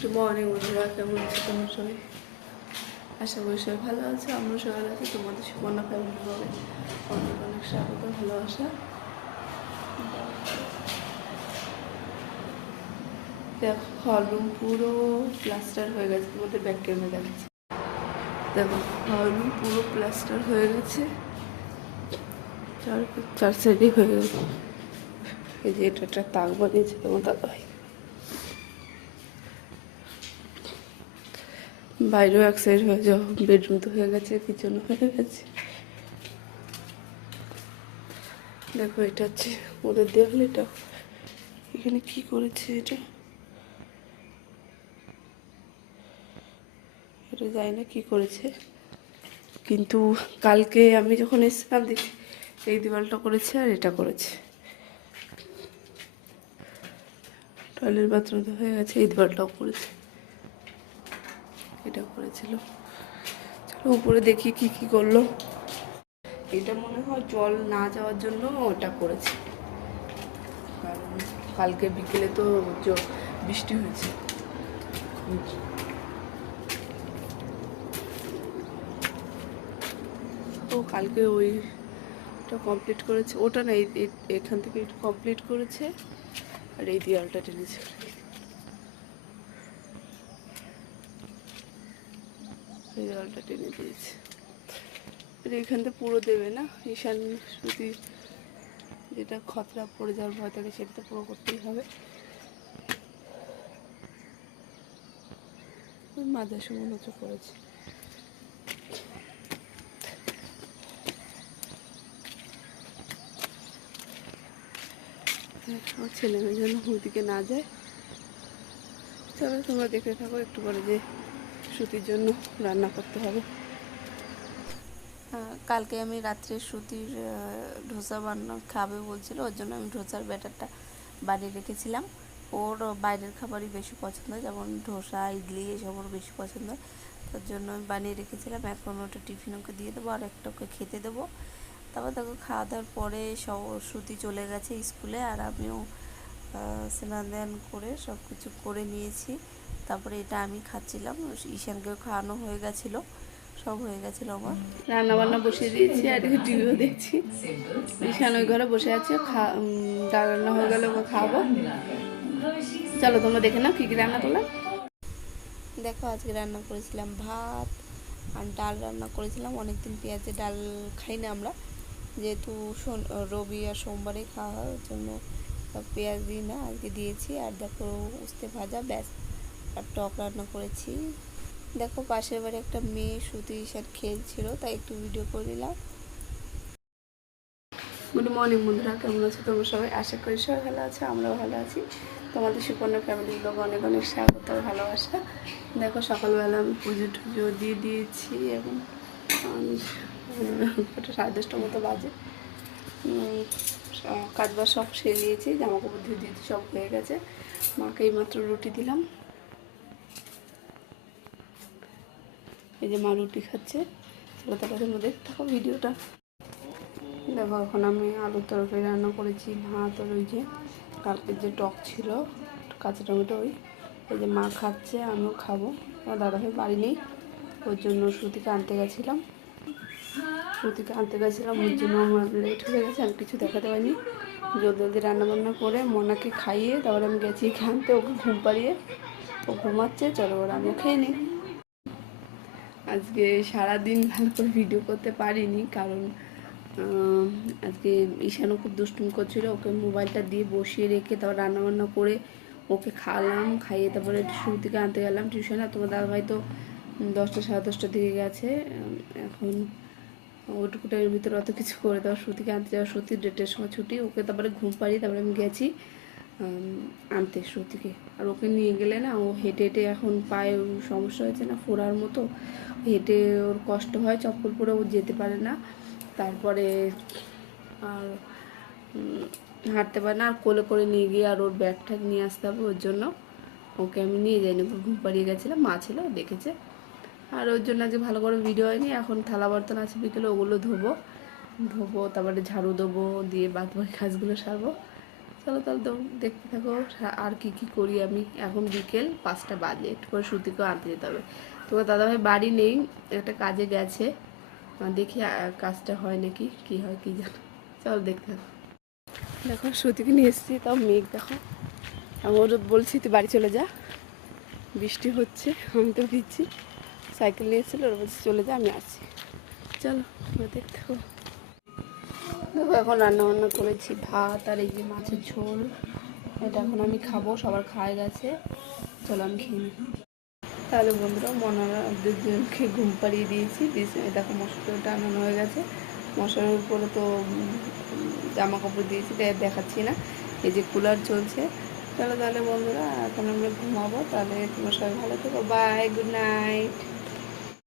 Good morning বন্ধুরা, কেমন আছো তোমরা সবাই? আশা করি সবাই ভালো আছো। আমরা সবাই আছি। তোমাদের সুবর্ণা ফ্যামিলি হবে অনেক অনেক স্বাগত, ভালোবাসা। দেখো হল রুম পুরো প্লাস্টার হয়ে গেছে, তোমাদের ব্যাক ক্যামেরা দেখাচ্ছি। দেখো হল রুম পুরো প্লাস্টার হয়ে গেছে, চার সাইডে হয়ে গেছে। এই যে এটা একটা তাক বানিয়েছে তোমার দাদা ভাই। বাইরেও এক সাইড হয়ে যাও, বেডরুম তো হয়ে গেছে, কিচেন হয়ে গেছে। দেখো এটা হচ্ছে ওদের দেওয়াল। এটা এখানে কি করেছে, এটা এটা জানি না কি করেছে, কিন্তু কালকে আমি যখন এসেছিলাম দেখি এই দেওয়ালটা করেছে আর এটা করেছে। টয়লেট বাথরুম তো হয়ে গেছে, এই দেওয়ালটাও করেছে, এটা করেছিল। চলো উপরে দেখি কি কি করলো। এটা মনে হয় জল না যাওয়ার জন্য ওটা করেছে, কারণ কালকে বিকেলে তো বৃষ্টি হয়েছে। ও কালকে ওইটা কমপ্লিট করেছে, ওটা না এখান থেকে একটু কমপ্লিট করেছে আর এই দেওয়ালটা টেনেছে। এই দেওয়ালটা টেনে দিয়েছে, এখান থেকে পুরো দেবে না। ঈশান যদি যেটা খতরা পড়ে যাওয়ার ভয় থাকে সেটা তো পুরো করতেই হবে। মাঝে সময় উঁচু করেছে। আমার ছেলে মেয়ের জন্য ওইদিকে না যায়। চলো তোমরা দেখে থাকো একটু পরে যে সুতির জন্য রান্না করতে হবে। কালকে আমি রাত্রে সুতির ধোসা খাবে বলছিল, ওর জন্য আমি ধোসার ব্যাটারটা বানিয়ে রেখেছিলাম। ওর বাইরের খাবারই বেশি পছন্দ, যেমন ধোসা ইডলি এসব ওর বেশি পছন্দ, তার জন্য আমি বানিয়ে রেখেছিলাম। এখন ওটা টিফিন ওকে দিয়ে দেবো আর একটা ওকে খেতে দেবো। তারপর তাকে খাওয়া দাওয়ার পরে সব সুতি চলে গেছে স্কুলে, আর আমিও স্নান ধ্যান করে সব কিছু করে নিয়েছি। তারপরে এটা আমি খাচ্ছিলাম, ঈশানকেও খাওয়ানো হয়ে গেছিলো, সব হয়ে গেছিলো। আমার রান্না বান্না বসিয়ে দিয়েছি আর টিভিও দেখছি। ঈশান ওই ঘরে বসে আছে, ডাল রান্না হয়ে গেলে ওকে খাওয়াবো। চলো তোমরা দেখে নাও কী কী রান্না করলাম। দেখো আজকে রান্না করেছিলাম ভাত আর ডাল রান্না করেছিলাম। অনেকদিন পেঁয়াজের ডাল খাই না আমরা, যেহেতু রবি আর সোমবারে খাওয়ার জন্য পেঁয়াজ দিই না, আজকে দিয়েছি। আর দেখো উস্তে ভাজা, ব্যাস। আর টক রান্না করেছি। দেখো পাশের বাড়ি একটা মেয়ে সুতি ঈশান খেলছিল, তাই একটু ভিডিও করে নিলাম। গুড মর্নিং বন্ধুরা, কেমন আছো তোমরা সবাই? আশা করি সবাই ভালো আছে, আমরাও ভালো আছি। তোমাদের সুপর্ণা ফ্যামিলির লোক অনেক অনেক স্বাগত আর ভালোবাসা। দেখো সকালবেলা আমি পুজো টুজো দিয়ে দিয়েছি এবং 10:30 মতো বাজে। কাজবাজ সব সেরে নিয়েছি, জামাকাপড় ধুয়ে দিয়েছি, সব হয়ে গেছে। মাকে এইমাত্র রুটি দিলাম। এই যে মা রুটি খাচ্ছে। চলো তাদের মধ্যে দেখো ভিডিওটা। দেখো এখন আমি আলুর তরকারি রান্না করেছি, ভাত আর ওই যে কালকের যে টক ছিল কাঁচা টমেটো, এই যে মা খাচ্ছে, আমিও খাবো। আমার দাদাভাই বাড়ি নেই, ওর জন্য শ্রুতিকে আনতে গেছিলাম। ওর জন্য আমার লেট হয়ে গেছে, আমি কিছু দেখাতে পারিনি। জলদি জলদি রান্নাবান্না করে মনাকে খাইয়ে তারপরে আমি গেছি আনতে, ওকে ঘুম পাড়িয়ে ও ঘুমাচ্ছে। চলো ওরা আমিও খেয়ে নিই। আজকে সারাদিন ভালো করে ভিডিও করতে পারিনি, কারণ আজকে ঈশানও খুব দুষ্টুমি করছিল। ওকে মোবাইলটা দিয়ে বসিয়ে রেখে তারপর রান্নাবান্না করে ওকে খাওয়ালাম, খাইয়ে তারপরে শুরু থেকে আনতে গেলাম টিউশনে। আর তোমার দাদাভাই তো 10টা 10:30টার দিকে গেছে। এখন ওইটুকু টাইমের ভিতরে অত কিছু করে দেওয়া, শ্রুতিকে আনতে যাওয়া, শ্রুতির 1:30টার সময় ছুটি, ওকে তারপরে ঘুম পাড়িয়ে তারপরে আমি গেছি আনতে শ্রুতিকে। আর ওকে নিয়ে গেলে না, ও হেঁটে হেঁটে এখন পায়ে সমস্যা হয়েছে না, ফোড়ার মতো, হেঁটে ওর কষ্ট হয়, চপ্পল পরে ও যেতে পারে না। তারপরে আর হাঁটতে পারে না, আর কোলে করে নিয়ে গিয়ে আর ওর ব্যাগ ট্যাগ নিয়ে আসতে হবে, ওর জন্য ওকে আমি নিয়ে যাইনি, ঘুম পাড়িয়ে গেছিলাম। মা ছিল দেখেছে, আর ওর জন্য আজকে ভালো করে ভিডিও হয়নি। এখন থালা বর্তন আছে বিকেলে, ওগুলো ধোবো, তারপরে ঝাড়ু দেবো, দিয়ে বাদ বাকি কাজগুলো সারবো। তো চলো তাহলে দেখতে থাকো আর কি কি করি আমি। এখন বিকেল 5টা বাজে, একটু করে শ্রুতিকেও আনতে যেতে হবে। তোমার দাদাভাই বাড়ি নেই, একটা কাজে গেছে, দেখি কাজটা হয় নাকি, কি হয় কি জানো। চলো দেখতে থাকো। দেখো শ্রুতিকে নিয়ে এসেছি, তাও মেঘ দেখো। ওর বলছি তুই বাড়ি চলে যা, বৃষ্টি হচ্ছে, আমি তো ভিজছি। সাইকেল নিয়ে এসেছিলো, ওর বলছি চলে যা, আমি আসছি। চলো দেখতে থাকো। দেখো এখন রান্না বান্না করেছি, ভাত আর এই যে মাছের ঝোল, এটা এখন আমি খাবো, সবার খাওয়া গেছে। চলো আমি খেয়ে নিই। তাহলে বন্ধুরা মনারাদের জনকে ঘুম পাড়িয়ে দিয়েছি, দেখো মশারিও টানানো হয়ে গেছে। মশারির উপরে তো জামা কাপড় দিয়েছি, দেখাচ্ছি না। এই যে কুলার চলছে। চলো তাহলে বন্ধুরা এখন আমরা ঘুমাবো, তাহলে তোমার সবাই ভালো থেকো, বাই, গুড নাইট।